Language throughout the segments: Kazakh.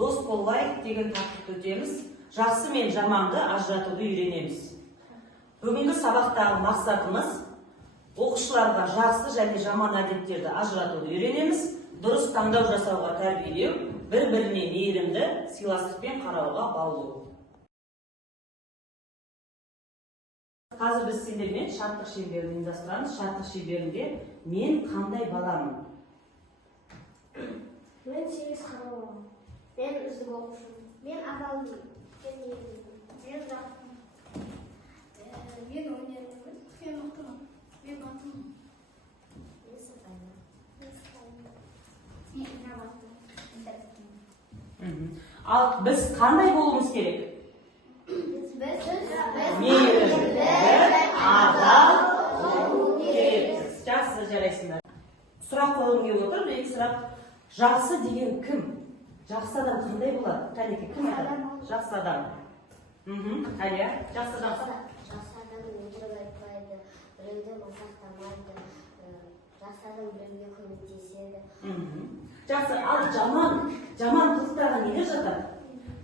дос болайық деген тақырыпты өтеміз. Жақсы мен жаманды ажыратуды үйренеміз. Бүгінгі сабақтағы мақсатымыз оқушыларға жақсы және жаман әдеттерді ажыратуды үйренеміз, дұрыс таңдау жасауға тәрбиелеу, бір-біріне мейірімді, сыйластықпен қарауға баулу. Қазір біз сендермен шарттық шеңберін ұйымдастырамыз. Шарттық шеңберінде мен қандай баламын? Мен сегіз қарауым. Мен үздік оқушымын. Мен адалмын. Мен ерлімін. Мен жақсымын. Мен өнерлімін. Мен мықтымын. Мен батылмын. Мен сыпайымын. Мен сыпайымын. Мен инабаттымын. Ал біз қандай болуымыз керек? Мейірімді, адал болу керекпіз. Жақсы, жарайсыңдар. Сұрақ қойғым келіп отыр. Бірінші сұрақ. Жақсы деген кім? Жақсы адам қандай болады? Кәнеке, кім адам? Жақсы адам. Әлия, жақсы адам. Жақсы адам өтірік айтпайды, біреуді мазақтамайды, жақсы адам біреуге көмектеседі. Жақсы, ал жаман қылықтарға не жатады?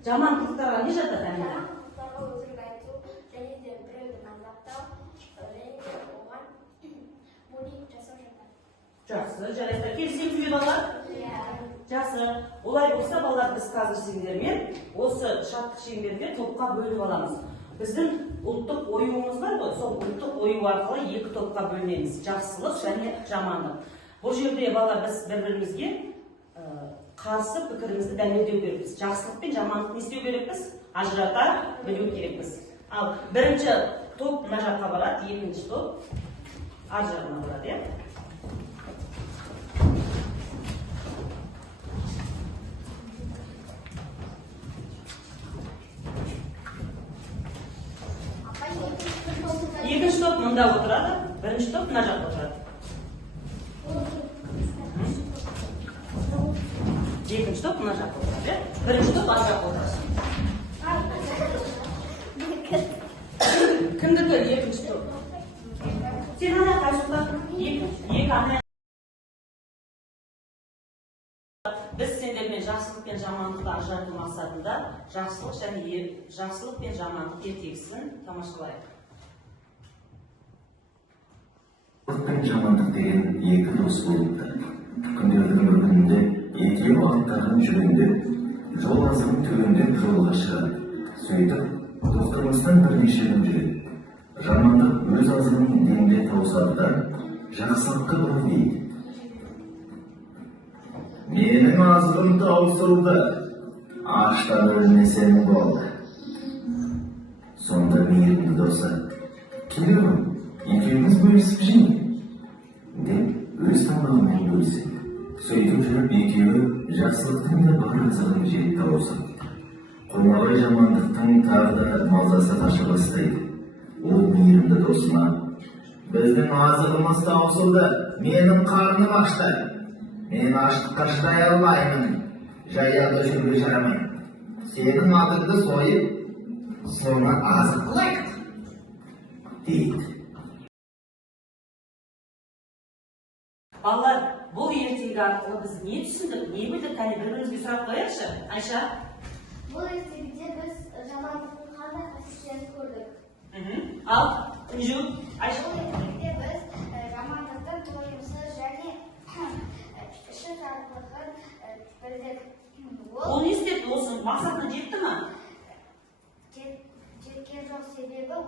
Жаман қылықтарға не жатады? Жаман қылықтарға өтірік айту, және де біреуді мазақтау, және де оған буллинг жасау жатады. Жақсы, жарайсыздар. Келісесіздер ме балалар? Жақсы. Олай болса, балалар, біз қазір сендермен осы шарттық шеңберде топқа бөліп аламыз. Біздің ұлттық оюымыз бар ғой, сол ұлттық ою арқылы екі топқа бөлінеміз. Жақсылық және жамандық. Бұл жерде балалар, біз бір-бірімізге қарсы пікірімізді дәлелдеу керекпіз. Жақсылық пен жамандықты не істеу керекпіз? Ажырата білу керекпіз. Ал бірінші топ мына жаққа барады, екінші топ ар жағына барады, Екінші топ мұнда отырады, бірінші топ мына жақта отырады. Екінші топ мына жақта отырады, бірінші топ ар жақта отырады. Кімдікі екінші топ? Сен ана қайсықта? Екі ана. Біз сендермен жақсылық пен жамандықты ажырату мақсатында жақсылық пен жамандық ертегісін тамашалайық. Жақсылық пен жамандық деген екі дос болыпты. Күндердің бір күнінде екеуі аттарын жүргенде жол азығын төлемдеп жолға шығады. Сөйтіп достарымыздан бірнеше күн жүреді. Жамандық өз азығын демде тауысады да жақсылыққа бұрып дейді: менің азығым таусылды, аштан өлмесең болды. Сонда мейірімді досы: келемін, екеуміз бөлісіп жейік деп өз тамағымен бөліседі. Сөйтіп жүріп екеуі жақсылықтың да бар азығын жеп тауысады. Қоймаған жамандықтың тағы да мазасы қаша бастайды. Ол мейірімді досына: біздің азығымыз таусылды, менің қарным ашты. Мен аштыққа шыдай алмаймын, жаяуда жүруге жарамаймын. Сенің атыңды сойып, соны азық қылайық дейді. Балалар, бұл ертегі арқылы біз не түсіндік, не білдік? Кәне бір-бірімізге сұрақ қояйықшы. Айша? Бұл ертегіде біз жамандықтың қандай қасиеттерін көрдік. Ал, Үнжу, Айша? Бұл ертегіде біз жамандықтың тойымсыз және іші жарлығын білдік. Ол не істеді? Осы мақсатына жетті ме? Жеткен жоқ, себебі ол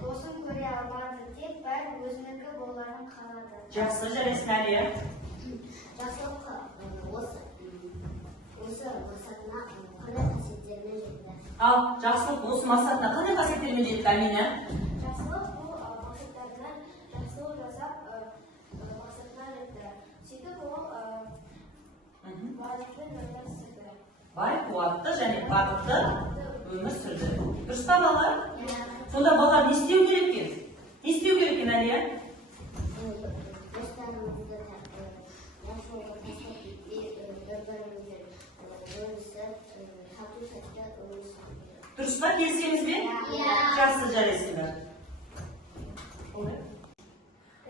досын көре алмады, тек бәрі өзінікі боларын қалады. Жақсы, жарайсың, Әлия. Жақсылыққа осы мақсатына қандай қасиеттермен жетті? Ал, жақсылық осы мақсатына қандай қасиеттермен жетті, Амина? Жақсылық бұл мақсаттардан жақсылық жасап мақсатына жетті. Сөйтіп ол бақытты өмір сүрді. Бай, қуатты және бақытты өмір сүрді. Дұрыс па, балалар? Сонда балалар не істеу керек екен? Не істеу керек екен, Әлия? Достарымызды жақсылыққа тастап, бір-бірімізді бөлісіп, тату-тәтті өмір сүрді. Дұрыс па, келісеміз бе? Жақсы, жарайсыңдар.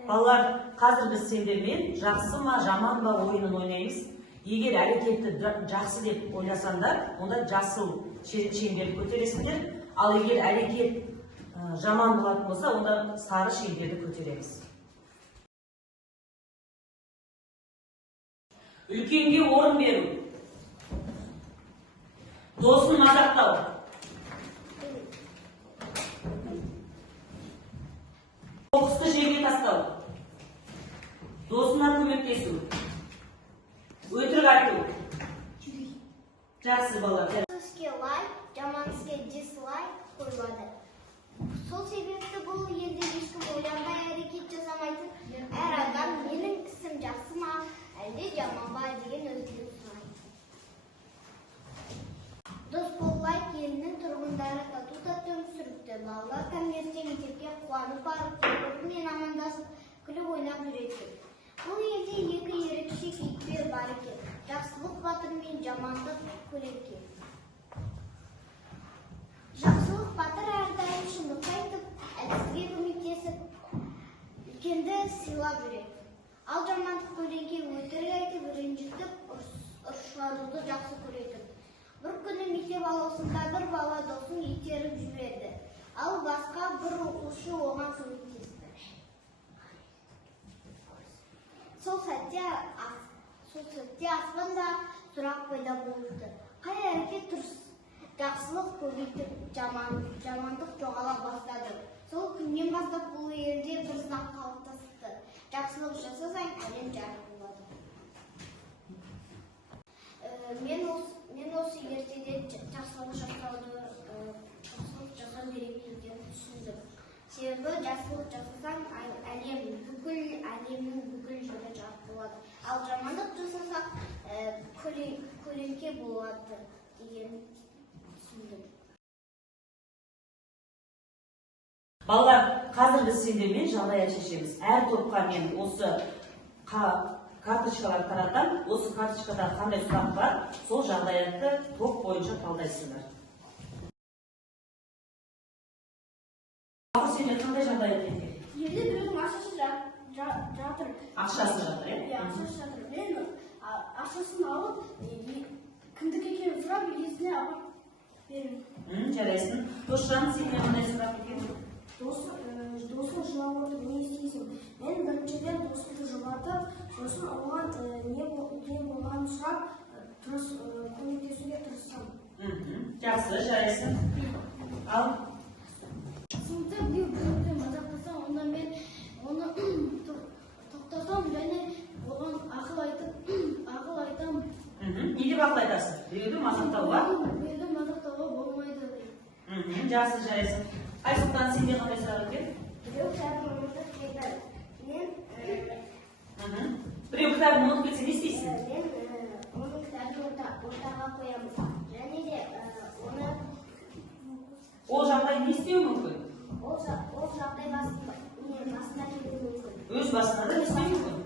Балалар, қазір біз сендермен жақсы ма, жаман ба ойынын ойнаймыз. Егер әрекетті жақсы деп ойласаңдар, онда жасыл шеңберді көтересіңдер. Ал егер әрекет жаман болатын болса, онда сары шеңберді көтереміз. Үлкенге орын беру. Досын мазақтау. Қоқысты жерге тастау. Досына көмектесу. Өтірік айту. Жақсы бала. Іске лайк, жаман іске дизлайк қойылады. Сол себепті бұл елде ешкім ойланбай әрекет жасамайтын. Әр адам менің ісім жақсы ма, әлде жаман ба деген өзінен сұрайды. Дос боллай елінің тұрғындары тату-тәтті өмір сүріпті. Балалар таңертең мектепке қуанып барып, көппен амандасып, күліп ойнап жүреді. Бұл елде екі ерекше кейіпкер бар екен. Жақсылық батыр мен жамандық көлеңке. Жақсылық батыр әрдайым шындықты айтып, әлсізге көмектесіп, үлкенді сыйлап жүреді. Ал жамандық көлеңке өтірік айтып, ренжітіп, ұршылануды жақсы көреді. Бір күні мектеп ауласында бір бала досын итеріп жіберді. Ал басқа бір оқушы оған көмектесті. Сол сәтте аспанда сұрақ пайда болды. Қай әрекет дұрыс? Жақсылық көбейтіп, жамандық жоғала бастады. Сол күннен бастап бұл елде бір заңға қалыптасты. Жақсылық жасасаң, әлем жарық болады. Мен осы ертеде жақсылық жасау керек екенін түсіндім. Себебі жақсылық жасасаң, әлемнің бүкіл жері жарық болады. Ал жамандық жасасақ, көлеңке болады деген түсіндім. Балалар, қазір біз сендермен жағдай шешеміз. Әр топқа мен осы карточкалар таратам. Осы карточкада қандай сұрақ бар, сол жағдаятты топ бойынша талдайсыңдар. Сендер қандай жағдаят екен? Елде біреудің ақшасы жатыр. Ақшасы жатыр, е? Ақшасы жатыр. Мен ақшасын алып, кімдікі екенін сұрап, иесіне алып беремін. Жарайсың. Досжан, сенде қандай сұрақ екен? Досын жылап отыр, не істейсің? Мен біріншіден досымды жұбатып, сосын оған не болғанын сұрап, көмектесуге тырыссам. Жақсы, жарайсың. Ал? Сыныпта біреуді мазақтасам, онда мен оны тоқтатам және оған ақыл айтам. Не деп ақыл айтасың? Біреуді мазақтауға? Біреуді мазақтауға болмайды. Жақсы, жарайсың. Айсұлтан, сенде қандай сұрақ екен? Біреу кітабын ұмытып кетті. Біреу кітабын ұмытып кетсе не істейсің? Мен оның кітабын ортаға қоямын. Және де оны... Ол жағдай не істеуі мүмкін? Ол жағдай басына келуі мүмкін. Өз басына да істеуі мүмкін?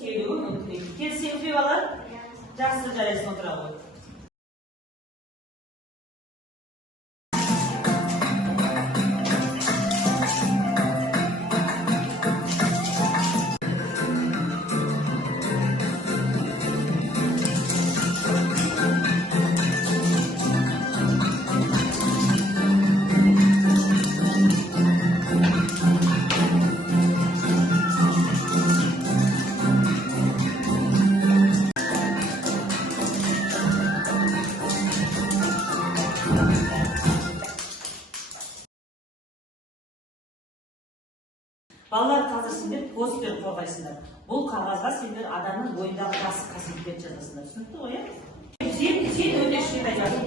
Келуі мүмкін. Келсең бе балалар? Жақсы, жарайсың, отыра ғой. Балалар, қазір сендер постер қорғайсыңдар. Бұл қағазға сендер адамның бойындағы жақсы қасиеттерді жазасыңдар. Түсінікті ғой, е? Сен өте шын айтасың.